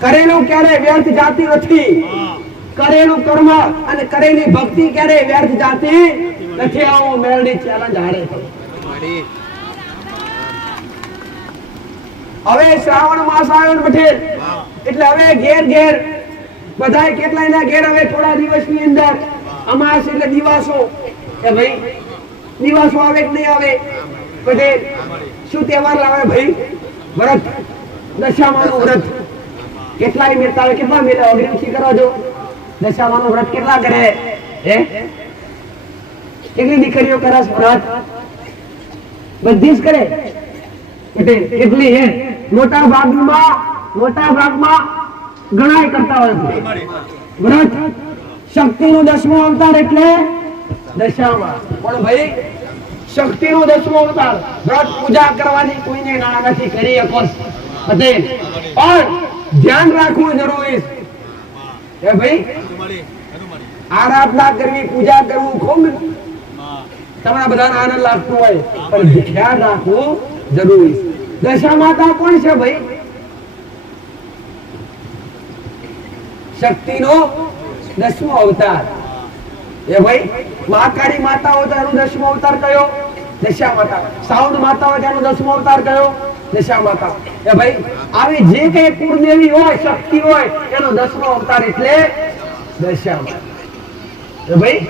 કરેલું ક્યારે વ્યર્થ જાતી નથી. કરેલું કર્મ અને કરેલી ભક્તિ ક્યારે વ્યર્થ જાતી નથી. આવું મેળડી ચેલેન્જ હારે. હવે શ્રાવણ માસ આવ્યો પટેલ, એટલે હવે ઘેર ઘેર બધાય કેટલાયના ઘેર હવે થોડા દિવસની અંદર અમાસ એટલે દિવાસો. એ ભાઈ દિવાસો આવે કે નહીં આવે પટેલ? શું તહેવાર લાવે ભાઈ? વ્રત, દશામાનું વ્રત. કેટલાય મેળતા કેટલા મેળા અગ્નિશી કરો છો? દશામાનું વ્રત કેટલા કરે? હે કેટલી દીકરીઓ કરે વ્રત? બધી જ કરે પટેલ. કેટલી હે? મોટા ભાગમાં ઘણાય કરતા હોય છે વ્રત. શક્તિનો 10મો અવતાર એટલે દશામાં. પણ ભાઈ શક્તિનો 10મો અવતાર વ્રત પૂજા કરવાની કોઈને ના નથી કરી શકો પટેલ. પણ ધ્યાન રાખવું જરૂરી છે ભાઈ. આરાધના કરવી, પૂજા કરવું ખૂબ તમારા બધાને આનંદ લાગતું હોય, પણ ધ્યાન રાખવું જરૂરી છે. દશા માતા કોણ છે ભાઈ? શક્તિનો 10મો અવતાર. એ ભાઈ મહાકાળી માતા હોય તો એનો 10મો અવતાર કયો? દશા માતા. સાઉન્ડ માતા હોય તો એનો 10મો અવતાર કયો? દશા માતા. એ ભાઈ આવી જે કઈ કુળદેવી હોય, શક્તિ હોય, એનો 10મો અવતાર એટલે દશા માતા. એ ભાઈ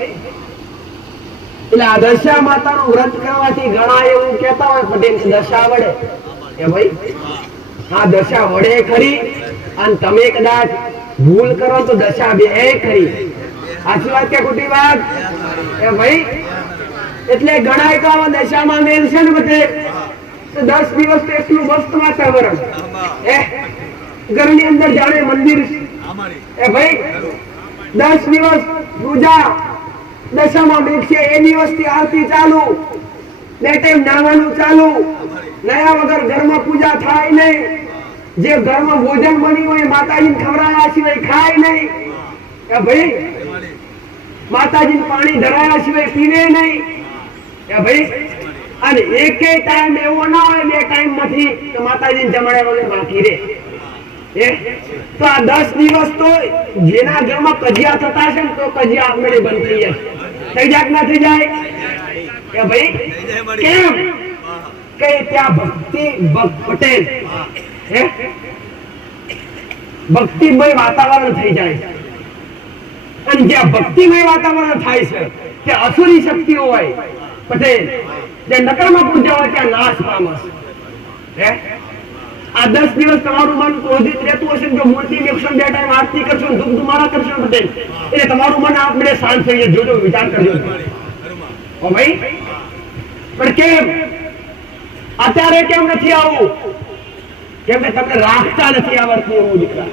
એટલે આ દશા માતાનું વ્રત કરવાથી ઘણા એવું કહેતા હોય પટેલ કે દશા વડે. એ ભાઈ આ દશા વડે ખરી, અને તમે કદાચ ભૂલ કરો તો દશા બે ખરી. સાચી વાત કે ખોટી વાત? એ ભાઈ એટલે ઘણા એકાવા દશામાં મેલ છે ને પટેલ, તો 10 દિવસ તો એટલું મસ્ત વાતાવરણ, ઘરની અંદર જાણે મંદિર. એ ભાઈ 10 દિવસ પૂજા દશામાં બેઠશે. એ દિવસથી આરતી ચાલુ, બે ટાઈમ નાવાનું ચાલુ. નયા વગર ઘરમાં પૂજા થાય નહીં. જે ઘરમાં ભોજન બન્યું હોય માતાજીને ખવડાવ્યા સિવાય ખાય નહીં. એ ભાઈ માતાજીને પાણી ધરાયા સિવાય પીવે નહીં. એ ભાઈ અને એકે ટાઈમ એવો ના હોય 2 ટાઈમ માંથી તો માતાજીને જમાડ્યા વગર બાકી રહે. તો આ 10 દિવસ તો જેના ઘરમાં કજિયા થતા છે ને તો કજિયા આપણે બંધ થઈ જશે. થઈ જાય ના થઈ જાય? કે ભાઈ કેમ કે ત્યાં ભક્તિ પટેલ ભક્તિમય વાતાવરણ થઈ જાય છે. અને જ્યાં ભક્તિમય વાતાવરણ થાય છે ત્યાં અસુરી શક્તિઓ હોય પટેલ, જે નકરમાં પૂજા હોય ત્યાં નાશ પામે છે. આ 10 દિવસ તમારું મન ક્રોધિત રહેતું હશે, જો મૂર્તિ 102 ટાઈમ આરતી કરશો, ધૂપ ધુમારા કરશો પટેલ, એટલે તમારું મન આપણે શાંત થઈ જાય. જોજો, વિચાર કરજો. ઓ ભાઈ પણ કેમ અત્યારે કેમ નથી આવું? કેમ કે તમને રાખતા નથી આવડતું એવું દીકરા.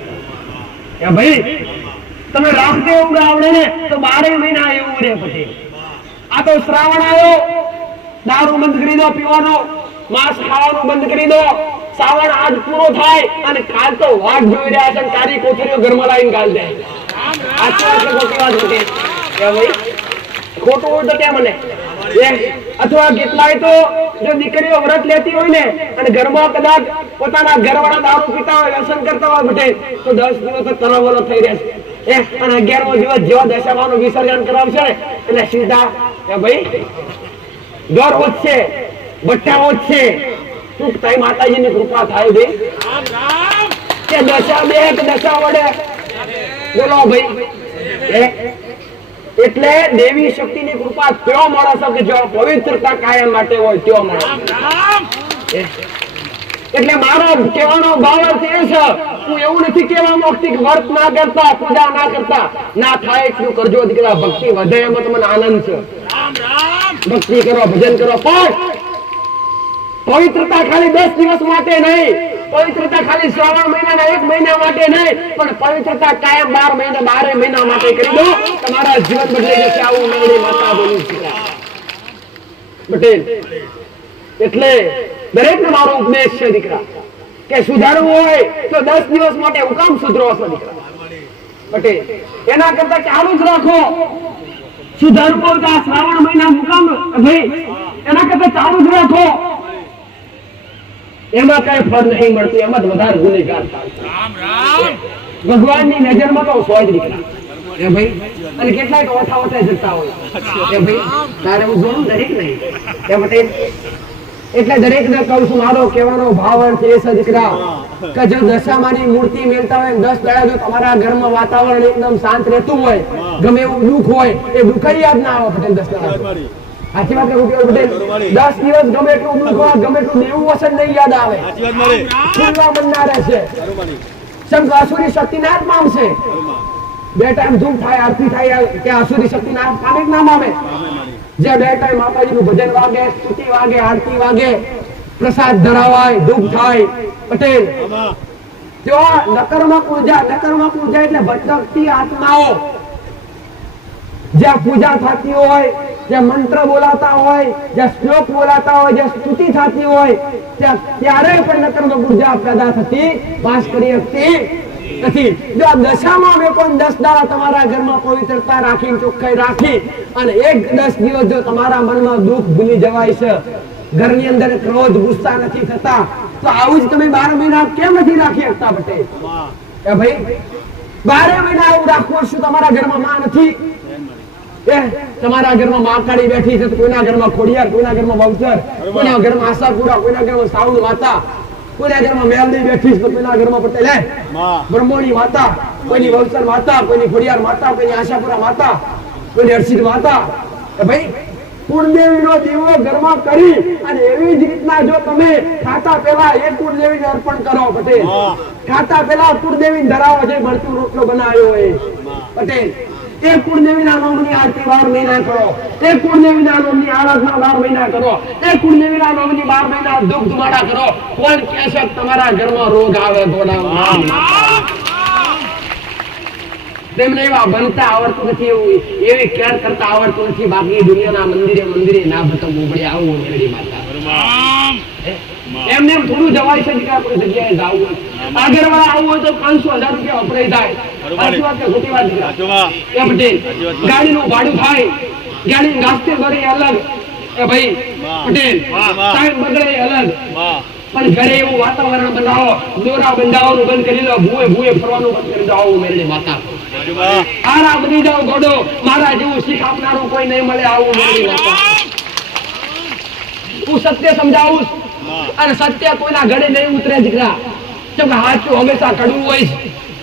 એ ભાઈ તમે રાખતે એવું આવડે ને તો 12 મહિના એવું રહે પટેલ. આ તો શ્રાવણ આવ્યો, દારૂ બંધ કરી દો પીવાનો, માંસ ખાવાનું બંધ કરી દો. શ્રાવણ આજ પૂરો થાય અને કાલ તો વાઘ જોઈ રહ્યા છે, તારી કોથળીઓ ઘરમાં લાવીને કાલ જાય. ખોટું હોય તો કેમ મને? અથવા કેટલાય તો જો દીકરીઓ વ્રત લેતી હોય ને અને ઘરમાં કદાચ પોતાના ઘરવાળા દારૂ પીતા હોય, વ્યસન કરતા હોય બટે, તો 10 દિવસ તરવલો થઈ રહેશે. અને 11મો દિવસ જેવા દશામાનું વિસર્જન કરાવશે એટલે સીધા ભાઈ ઘર વધશે, બટ્ટા વધશે. શું તારી માતાજીની કૃપા થાય ભાઈ કે દશા બે કે દશા વડે? બોલો ભાઈ. એટલે દેવી શક્તિની કૃપા તેઓ મળે છે કે જો પવિત્રતા કાયમ માટે હોય તેઓ મળે. એટલે મારો કહેવાનો ભાવ એ છે, હું એવું નથી કહેવા માંગતી કે વ્રત ના કરતા, પૂજા ના કરતા, ના થાય એટલું કરજો દીકરા. ભક્તિ વધે એમાં તમને આનંદ છે. ભક્તિ કરો, ભજન કરો, પણ પવિત્રતા ખાલી 10 દિવસ માટે નહીં, પવિત્રતા ખાલી શ્રાવણ મહિનાના 1 મહિના માટે નહીં, પણ પવિત્રતા કાયમ 12 મહિના માટે કરી દો. તમારા જીવન બદલાઈ જશે. આવું મેળી માતા બોલું પટેલ. એટલે દરેક ને મારો ઉપદેશ છે દીકરા કે સુધારવું હોય તો 10 દિવસ માટે હું કામ સુધરો છો દીકરા પટેલ? એના કરતા ચાલુ જ રાખો. સુધારવું તો આ શ્રાવણ મહિના મુકામ ભાઈ, એના કરતા ચાલુ જ રાખો. એમાં કઈ ફળ નહીં મળતું, એમાં જ વધારે ગુનેગાર થાય. ભગવાનની નજરમાં તો સો જ દીકરા એ ભાઈ. અને કેટલાય તો ઓછા ઓછા જતા હોય એ ભાઈ, તારે હું જોઉં દરેક નહીં એ પટેલ. એટલે દરેક ને કહું છું, મારો કહેવાનો ભાવ છે એ છે દીકરા કે જો દશામાની મૂર્તિ મેળતા હોય 10 દાડા જો તમારા ઘરમાં વાતાવરણ એકદમ શાંત રહેતું હોય, ગમે એવું દુઃખ હોય એ દુઃખ યાદ ના આવે પટેલ 10 દાડા. સાચી વાત કહું પટેલ? 10 દિવસ ગમે એટલું દુઃખ હોય, ગમે એટલું દેવું વસન નહીં યાદ આવે, ખુલ્લા મન ના રહેશે. શંખ આસુરી શક્તિ ના જ પામશે. 2 ટાઈમ ધૂપ થાય, આરતી થાય કે આસુરી શક્તિ ના પામે કે ના પામે? જે 2 ટાઈમ માતાજીનું ભજન વાગે, સ્તુતિ વાગે, આરતી વાગે, પ્રસાદ ધરાવાય, ધૂપ થાય પટેલ, જો નકરમાં પૂજા એટલે ભટકતી આત્માઓ જ્યાં પૂજા થતી હોય, જ્યાં મંત્ર બોલાતા હોય, જ્યાં શ્લોક બોલાતા હોય, જ્યાં સ્તુતિ થતી હોય, ત્યાં ક્યારેય પણ નકરમાં ઉર્જા પેદા થતી વાસ કરી શકતી નથી. જો આ દશામાં મેં કોઈ 10 દાડા તમારા ઘરમાં પવિત્રતા રાખી, ચોખ્ખાઈ રાખી અને 10 દિવસ જો તમારા મનમાં દુઃખ ભૂલી જવાય છે, ઘરની અંદર ક્રોધ ગુસ્સા નથી થતા, તો આવું જ તમે 12 મહિના કેમ નથી રાખી શકતા પટેલ? એ ભાઈ 12 મહિના આવું રાખવું શું તમારા ઘરમાં માં નથી? તમારા ઘરમાં માકાળી બેઠી છે, કોઈના ઘરમાં ખોડિયાર, કોઈના ઘરમાં બહુચર, કોઈના ઘરમાં આશાપુરા, કોઈના ઘરમાં સાઉન્ડ માતા, કોઈના ઘરમાં મેલડી બેઠી છે, કોઈના ઘરમાં પટેલ બ્રહ્મણી માતા, કોઈની બહુચર માતા, કોઈની ખોડિયાર માતા, કોઈની આશાપુરા માતા, કોઈની હર્ષિત માતા. ભાઈ કુળદેવીનો દીવો ઘરમાં કરી અને એવી જ રીતના જો તમે ખાતા પહેલા એ કુળદેવીને અર્પણ કરો પટેલ, ખાતા પહેલા કુળદેવીને ધરાવો, જે બળતું રોટલો બનાવ્યો હોય પટેલ, એ કુળદેવીના નામની આરતી 12 મહિના કરો, એ કુળદેવીના નામની આરાધના 12 મહિના કરો, એ કુળદેવીના નામની 12 મહિના ધૂપ ધુમાડા કરો. કોણ કહે છે તમારા ઘરમાં રોગ આવે ગોડામાં? તેમને એવા બનતા આવડતું નથી, એવી કેર કરતા આવડતું નથી. બાકી દુનિયાના મંદિરે ના ભટક ઉભડે આવું મેરડી માતા. એમને એમ થોડું જવાય છે કે કોઈ જગ્યાએ જવું આગળ વાળા આવું હોય તો 500,000 રૂપિયા વપરાઈ જાય. સાચી વાત કે ખોટી વાત? એ પટેલ ગાડીનું ભાડું થાય, ગાડી નાસ્તે કરે અલગ એ ભાઈ પટેલ, ટાઈમ બગડે અલગ, પણ ઘરે એવું વાતાવરણ બનાવો, દોરા બંધાવવાનું બંધ કરી દો, ભૂએ ફરવાનું બંધ કરી દો. આવું મેરડી માતા. આરા બની જાવ ગોડો, મારા જેવું શીખ આપનારો કોઈ નહીં મળે. આવું મેરડી માતા. હું સત્ય સમજાવું અને સત્ય કોઈના ગળે નહીં ઉતરે દીકરા, કેમ કે સાચું હંમેશા કડવું હોય છે.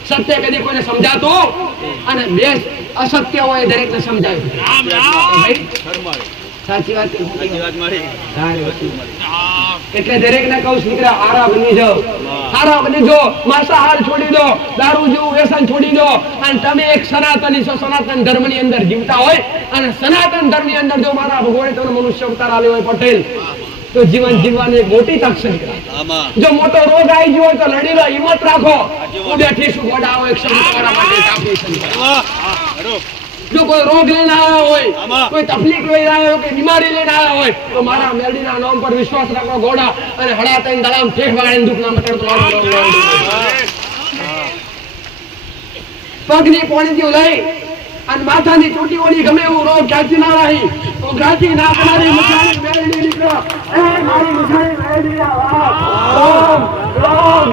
સત્ય કદી કોઈને સમજાતું અને બે અસત્ય હોય દરેકને સમજાય. સાચી વાત મારી. એટલે દરેકને કહું દીકરા, હારા બની જાઓ, હારા બની જો, માંસાહાર છોડી દો, દારૂ જેવું વ્યસન છોડી દો, અને તમે એક સનાતની છો, સનાતન ધર્મની અંદર જીવતા હોય, અને સનાતન ધર્મની અંદર જો મારા ભગવાને તમને મનુષ્ય અવતાર આપ્યો હોય પટેલ, તો જીવન જીવવાની એક મોટી તક છે. જો મોટો રોગ આવી ગયો હોય તો લડી લો, હિંમત રાખો. હું બેઠી છું, ગોડા આવો 100 તમારા માટે કાપી છે. જો કોઈ રોગ લઈને આવ્યો હોય, કોઈ તકલીફ લઈને આવ્યો હોય, કે બીમારી લઈને આવ્યો હોય, તો મારા મેરડીના નામ પર વિશ્વાસ રાખો ગોડા, અને હળા તઈને દળામ ઠેક વાળીને દુઃખ ના મટાડતો. પગની પોણીથી લઈ અને માથાની ચોટી ઓળી ગમે એવું રોગ ક્યાંથી ના રહી, તો ક્યાંથી ના બનાવી મસાણી મેરડી નીકળો. એ મારી મસાણી મેરડી રામ રામ.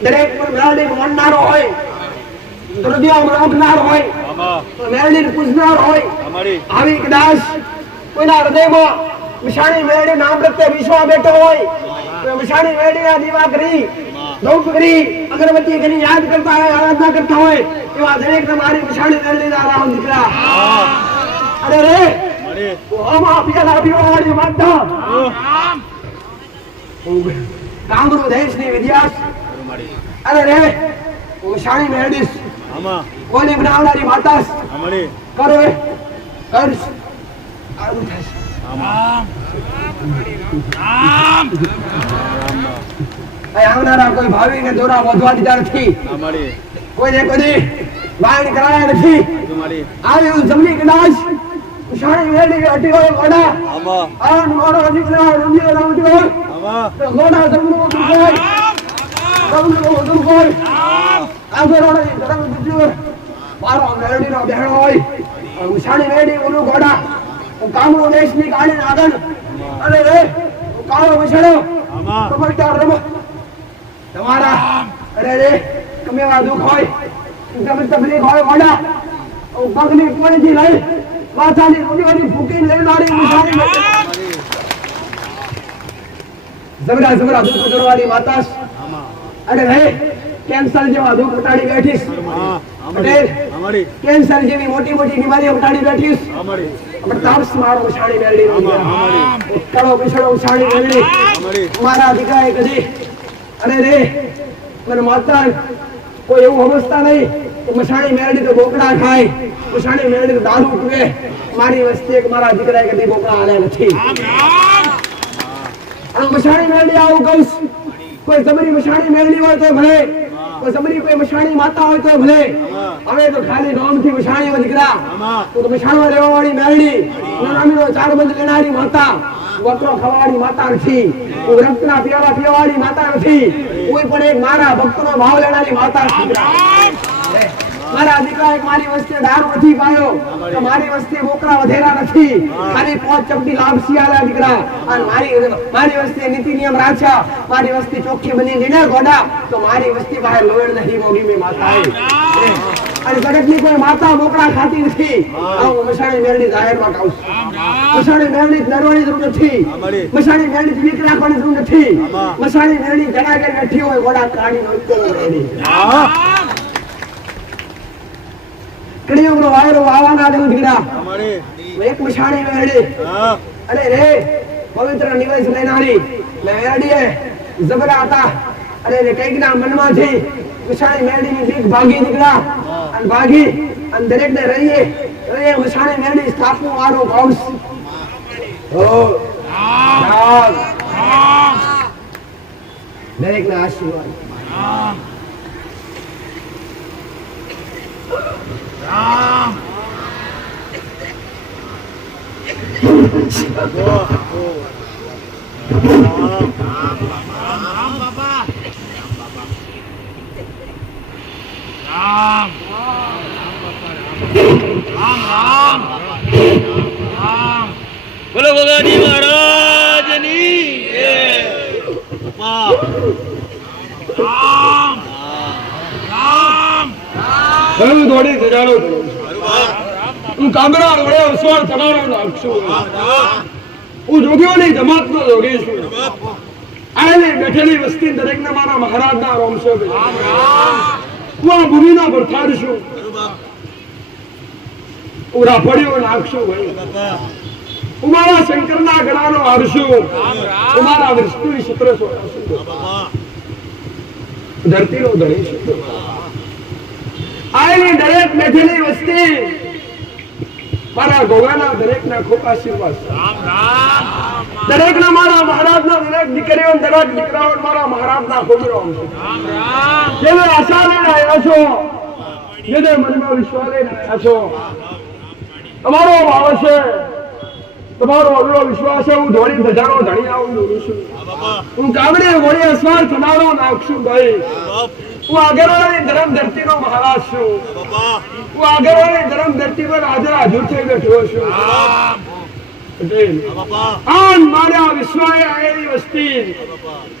દરેક મેરડી વણનારો હોય, રોકનાર હોય, મેરડી પૂછનાર હોય, આવી કદાચ કોઈના હૃદયમાં મિશાણી મેરડી નામ પ્રત્યે વિશ્વાસ બેઠો હોય, તો મિશાણી મેરડીના દીવા કરી, ધૂપ કરી, અગરબત્તી કરી યાદ કરતા હોય, આરાધના કરતા હોય, એવા દરેક મારી મિશાણી મેરડીના રામ દીકરા. અરે રે ઓમાં પેલા પીવાવાળી માતા કામરૂ દેશની વિદ્યાસ. અરે રે મિશાણી મેરડી કોને બનાવનારી માતા કરો કરશ આવું થશે. આવનારા કોઈ ભાવિ ને દોરા વધવા દીધા નથી. કોઈને કદી બાણ કરાયા નથી આવ્યું જમની કદાચ શાણી વેડી અટી હોય ગોડા આન મોરો દીકરા રંજીઓ રામજી હોય તો ગોડા જમનો દુખોય આગળ રોડી ગરમ દીજો મારો મેરડીનો બેહણો હોય શાણી વેડી ઓલું ગોડા કામનો દેશની ગાડી આગળ અરે રે કાળો વિછડો કબડ્ડા રમો તમારા અરે રે કમેવા દુખ હોય તમે તકલીફ હોય ગોડા પગની કોઈથી લઈ માથાની ઉડીવાળી ફૂકી લેનારી નિશાની જબરા જબરા દુખ ઉતરવાની માતાસ અરે રે કેન્સર જેવા દુખ ઉટાડી બેઠીસ પટેલ કેન્સર જેવી મોટી મોટી બીમારી ઉટાડી બેઠીસ પણ તારસ મારો શાળી મેરડી કળો પીછડો શાળી મેરડી મારા દીકરાએ કદી અરે રે મને માતા કોઈ એવું સમજતા નહીં કે મસાણી મેરડી તો બોકડા ખાય મસાણી મેરડી તો દારૂ પીવે મારી વસ્તી એક મારા દીકરાએ કદી બોકડા આલ્યા નથી અને મસાણી મેરડી આવું કહું કોઈ જબરી મસાણી મેરડી હોય તો ભલે કોઈ જબરી કોઈ મસાણી માતા હોય તો ભલે હવે તો ખાલી નામથી મસાણીઓ દીકરા તો મસાણમાં રહેવાવાળી મેરડી નામીનો ચાર બંધ લેનારી માતા વતરો ખવાડી માતા નથી કોઈ રક્તના પીવાવાળી માતા નથી કોઈ પણ એક મારા ભક્તનો ભાવ લેનારી માતા દીકરા મારા દીકરા એક મારી વસ્તી દારૂ નથી પાયો તો મારી વસ્તી બોકડા વધેરા નથી ખાલી 5 ચપટી લાપસી આલા દીકરા અને મારી વસ્તી નીતિ નિયમ રાખ્યા મારી વસ્તી ચોખ્ખી બની ગઈ ને ગોડા તો મારી વસ્તી બહાર લોયડ નહીં મોગી મે માતા અને જગતની કોઈ માતા બોકડા ખાતી નથી હું મસાણી મેરડી જાહેરમાં કહું મસાણી મેરડી નરવાની જરૂર નથી મસાણી મેરડી બીક રાખવાની જરૂર નથી મસાણી મેરડી જણાગર બેઠી હોય ગોડા કાઢી નોકરો મેરડી કડીઓનો વાયરો આવાના દે દીકરા એક મસાણી મેરડી અરે રે પવિત્ર નિવેશ લેનારી મેરડીએ જબરા હતા અરે રે કઈક ના મનમાંથી મસાણી મેરડીની દીક ભાગી દીકરા અને ભાગી અને દરેકને રહીએ મસાણી મેરડી સ્થાપનો વાળો ભાવસ દરેકના આશીર્વાદ રામ બોલો ભગવાનજી મહારાજની રામ રામ હું દોડી જજાલો હું કાંગરા રોડે અસવાર તમારો નાખશું હું જોગીઓની જમાતનો જોગી છું આને બેઠેલી વસ્તી દરેકને મારા મહારાજના રોમશો હું આ ભૂમિના ભરથાર છું હું રાફડીઓ નાખશું ભાઈ હું મારા શંકરના ગળાનો હારશું હું મારા વિષ્ણુની સૂત્ર સોડાશું ધરતીનો ધણી છું આની દરેક બેઠેલી વસ્તી મારા ગોવાના દરેકના ખૂબ આશીર્વાદ દરેકના મારા મહારાજના દરેક દીકરીઓ દરેક દીકરાઓ મારા મહારાજના ખૂબ રામ છે જેને આશા લઈને આવ્યા છો જેને મનમાં વિશ્વાસ લઈને આવ્યા છો તમારો ભાવ છે તમારો અગલો વિશ્વાસ છે હું ધોળી ધજારો ધણી આવું છું હું કામડે ઘોડી અસવાર થનારો નાખશું ભાઈ હું આગળવાળી ધર્મ ધરતીનો મહારાજ છું હું આગળવાળી ધર્મ ધરતી પર હાજર હાજર થઈ બેઠો છું આન મારા વિશ્વાએ આવેલી વસ્તી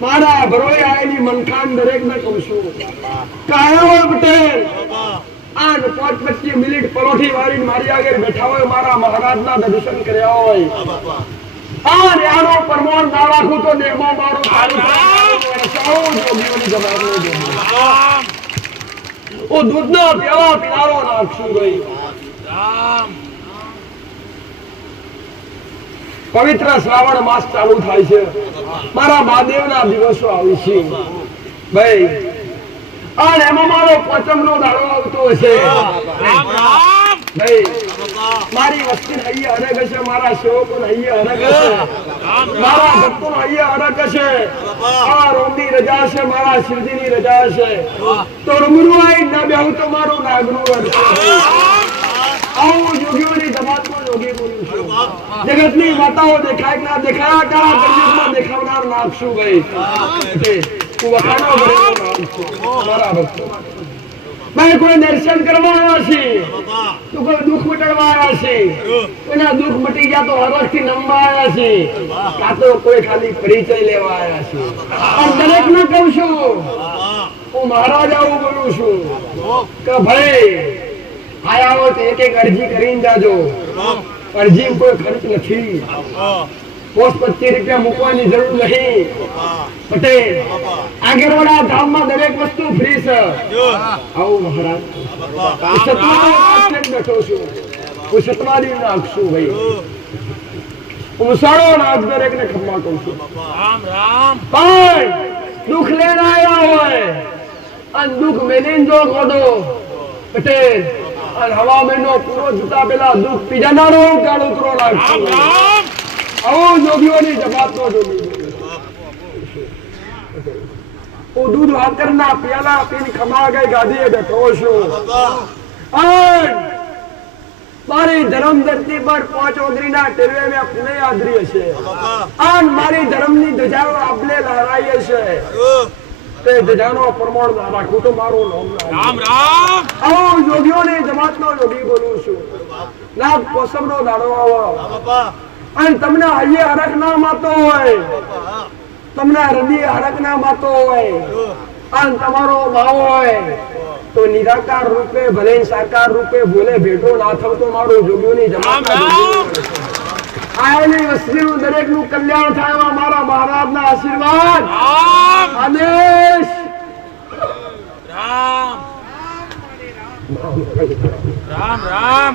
મારા ભરોએ આવેલી મનખાન દરેકને કહું છું કાયો પટેલ આન 5-25 મિનિટ પરોઠી વાળીને મારી આગળ બેઠા હોય મારા મહારાજના દર્શન કર્યા હોય આન આનો પરમાણ ના રાખું તો દેહમાં મારું ઓ દૂધના પેલા પીનારો નાખશું ભાઈ પવિત્ર શ્રાવણ માસ ચાલુ થાય છે મારા મહાદેવના દિવસો આવી છે ભાઈ અને એમાં મારો પચમનો દાડો આવતો હશે ભાઈ મારી વસ્તી અહીંયા હરક હશે, મારા સેવકો અહીંયા હરક હશે, મારા ભક્તો અહીંયા હરક હશે. આ રોમની રજા છે, મારા શિરડીની રજા છે. તો રૂબરૂ આઈ ના બેહું તો મારું નાગનું વરસે. આવું યોગીઓની જમાતમાં યોગી બોલું છું. જગતની માતાઓ દેખાય ના દેખાયા કરા, કળિયુગમાં દેખાવનાર નાખશું ભાઈ. તું વખાણો ભરેલો નામ છું મારા ભક્તો. ભાઈ કોઈ દર્શન કરવા આવ્યા છે, તો કોઈ દુઃખ મટાડવા આવ્યા છે, કોઈના દુઃખ મટી ગયા તો હરખથી નમવા આવ્યા છે, કાં તો કોઈ ખાલી પરિચય લેવા આવ્યા છે. પણ દરેક ને કહું છું, હું મહારાજ આવું બોલું છું કે ભાઈ આયા હો તો એક એક અરજી કરીને જાજો. અરજી કોઈ ખર્ચ નથી, 25 રૂપિયા મૂકવાની જરૂર નહીં. પટેલ આગેવાડા ધામમાં દરેક વસ્તુ ફ્રી છે. આવું મહારાજ બેઠો છું, હું સતવાદી નાખશું ભાઈ. હું સારો નાગ દરેક ને ખમ્મા કહું છું. પણ દુઃખ લેના આવ્યા હોય અને દુઃખ મેલીને જો ખોડો પટેલ અને હવા મહિનો પૂરો જતા પેલા દુઃખ પીજાનારો કાળ ઉતરો નાખશું. આવો જોગીઓની જમાતનો જોગી. હું દૂધ વાકરના પ્યાલા પીને ખમા ગઈ ગાદીએ બેઠો છું. મારી ધર્મ ધરતી પર 5 ઓગરીના ટેરવે મેં પુણે આદરી હશે. આન મારી ધર્મની ધજાઓ આપલે લહેરાઈ હશે. તે ધજાનો પ્રમાણ રાખું તો મારું નામ રામ. આવો જોગીઓની જમાતનો જોગી બોલું છું. નાગ પોસમનો દાડો આવો અને તમને હૈયે હરક ના માતો હોય, તમને હૃદય હરક ના માતો હોય અને તમારો ભાવ હોય તો નિરાકાર રૂપે ભલે સાકાર રૂપે બોલે ભેટો ના થતો મારું જોગીઓની જમાત. આયેલી વસ્તીનું દરેકનું કલ્યાણ થાય એવા મારા મહારાજના આશીર્વાદ. આદેશ રામ રામ રામ.